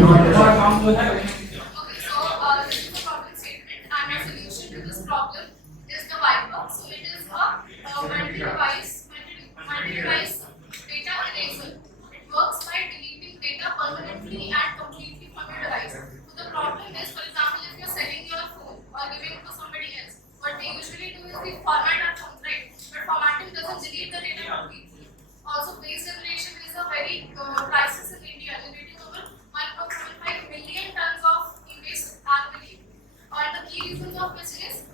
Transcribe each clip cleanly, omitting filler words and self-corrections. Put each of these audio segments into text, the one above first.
this is the problem statement, and the solution to this problem is the Viper. So it is a multi-device data eraser. It works by deleting data permanently and completely from your device. So the problem is, for example, if you're selling your phone or giving it to somebody else, what they usually do is they format our phones, right? But formatting doesn't delete the data completely. Also, base generation is a very crisis in India, generating over 1.75 million tons of e-waste annually. And the key reasons of which is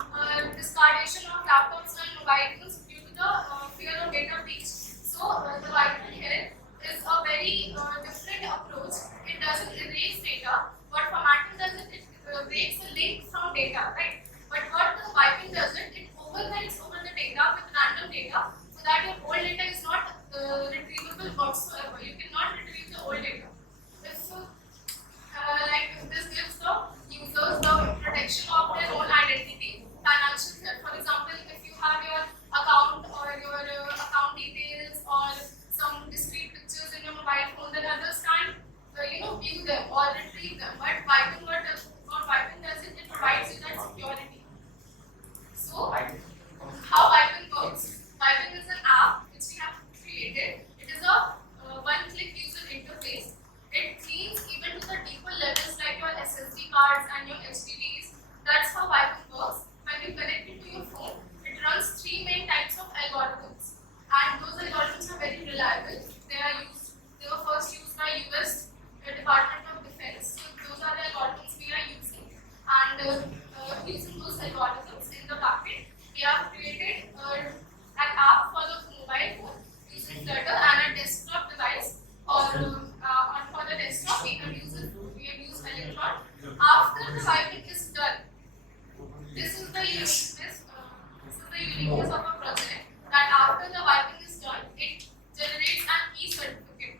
discardation of laptops and mobile phones due to the fear of data breach. So, the Viper here is a very different approach. It doesn't erase data. What formatting does it breaks the link from data, right? But what the wiping does it overwrites over the data with random data so that your old data is not retrievable whatsoever. You cannot retrieve the old data. If this gives the users the protection of their own identity. Financial, for example, if you have your account or your account details or some discrete pictures in your mobile phone, then others can't view them or retrieve them. But Python, what Python does it provides you that security. So, how Python works? Python is an app which we have created. It is a one-click user interface. It cleans even to the deeper levels like your SSD cards and your HDDs. That's how Python works. When you connect it to your phone, it runs three main types of algorithms, and those algorithms are very reliable. They were first used by US Department of Defense. So those are the algorithms we are using, and using those algorithms in the backend, we have created an app for the mobile phone using Flutter and a desktop device. For the desktop, we have used Electron. After the wiping is done, this is the uniqueness of a project, that after the wiping is done, it generates an e-certificate.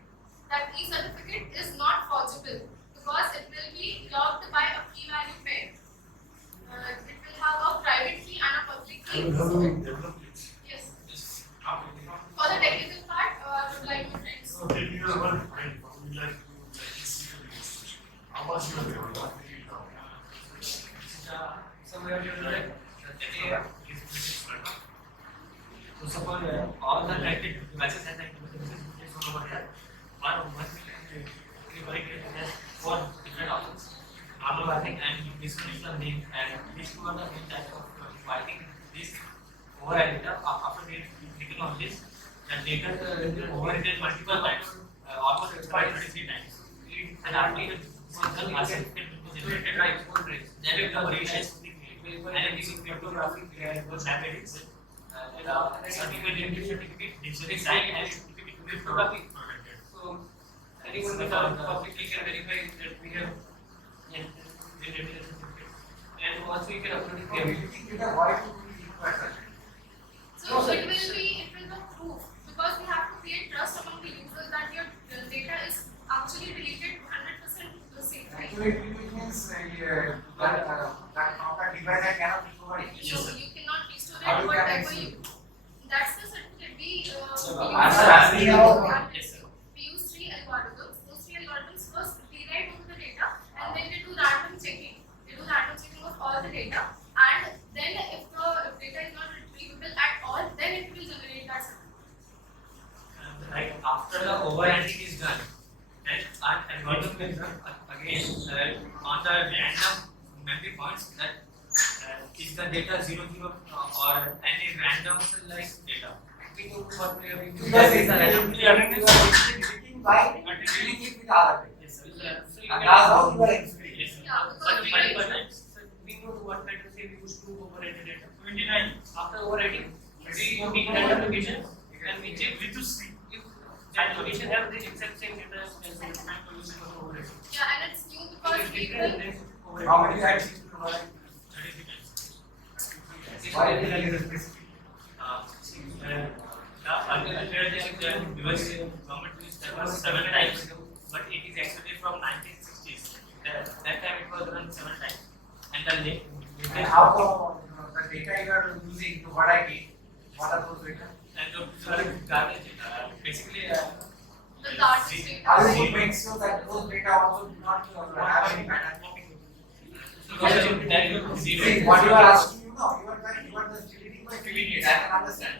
That e-certificate is not forgeable because it will be locked by a key value pair. It will have a private key and a public key. Yes. For the technical part, I would like my friends. So we are doing like so suppose all the connected devices and devices over here. One has four different options. Normal wiping and disconditional name, and these two are the main types of wiping. This override data after clicking on this, the data will overwritten multiple times, almost 23 times. And after it is done, certificate will be generated, right? Then it will reaches and this is cryptographic mathematics. Certificate digitally signed and cryptographic protected. So anyone with our publicly can verify that we have generated a certificate, and also you can upload it here. So it will be proof, because we have to create trust among the users that your data is actually deleted 100% safe. Actually, it means that device I cannot restore it. So you cannot restore it whatever you. That's the certificate. We use three algorithms. Those three algorithms first rewrite over the data, and then they do random checking. They do random checking of all the data, and then if the data is not retrievable at all, then it will generate that certificate. Right after the overwriting is done, then an algorithm will run again on the random memory points that is the data 00 or any random like data. We know what we are doing. Because it's deleting by deleting it with other. Yes, sir. So And that's how you are explaining. yes, sir. Yeah, But because multiple times, we know what letter say we used to overwrite the data. 29. After overwriting, we pick random location and we check which is if that location have the exact same data as the location of overwriting. yeah, and it's new because If we different, will. then overwriting. How many times you will write? 33 times. Why is it specific? The device government used that was 7 times, but it is actually from 1960s. That time it was run 7 times, and the And how come the data you are using to what I get? What are those data? and the garbage data. Basically, The the artist data. How do you make sure that those data also do not have any pattern? See, what you are asking, you are just deleting by filling it. I can understand.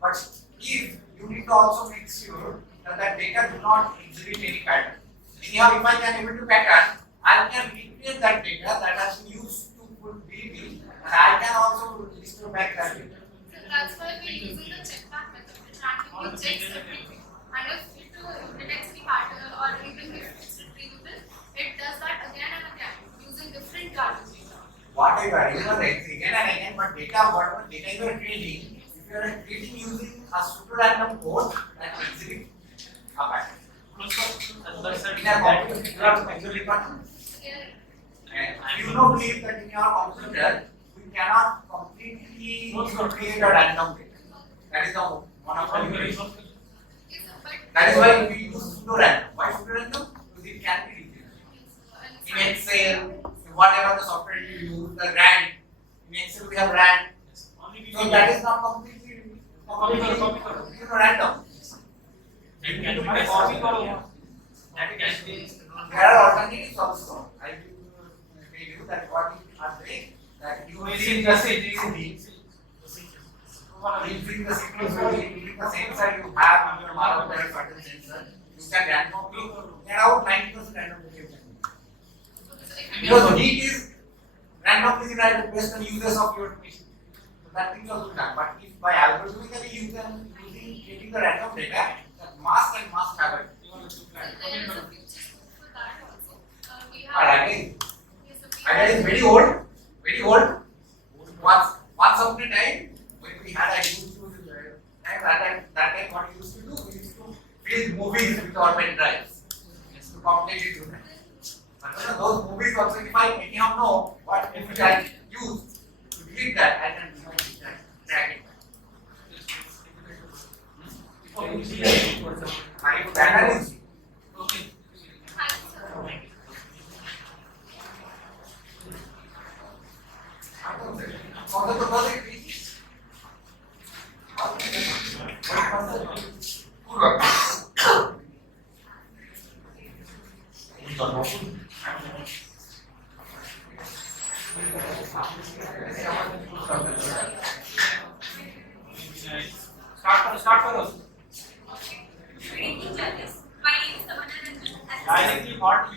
But if you need to also make sure that that data do not exhibit any pattern. Anyhow, if I can able to pattern, I can recreate that data that has been used to put DB, and I can also restore back that data. So that's why we're using the check back method, which randomly checks everything. And if it detects any pattern or even if it's retrievable, it does that again and again using different garbage data. Whatever, you know, again and again, but data, whatever data you are creating, if you are creating using a pseudo-random code that exhibits a pattern. Another side In a computer, you have to exhibit pattern. And you know, believe that in your computer, we cannot completely create a random data. That is the one of the limitations. Yes, sir, but That is why we use pseudo-random. Why pseudo-random? Because it can be repeated. In Excel, whatever the software you use, the RAND. In Excel we have RAND. So that is not completely random. There are alternatives also. I will tell you that what you are doing, that you will see the sequence. You bring the sequence, you bring the sensor you have on your marble pattern sensor. You can randomly get out 90% random variation. Because heat is randomly derived based on uses of your machine. So that thing also done. But if by algorithmically you can getting the random data, that mask and mask have it. there is a future scope for that also. We But have again, yes, sir, we idea is very old, very old. Once upon a time, when we had a huge time, that time what we used to do, we used to build movies with our pen drives. It's to complicate it. But those movies also, if I anyhow know what image I use to delete that, I can drag it. I put analysis. thank you, sir. For the project, Start for us. Good evening, judges. My name is Tamanna Ranjan. Directly not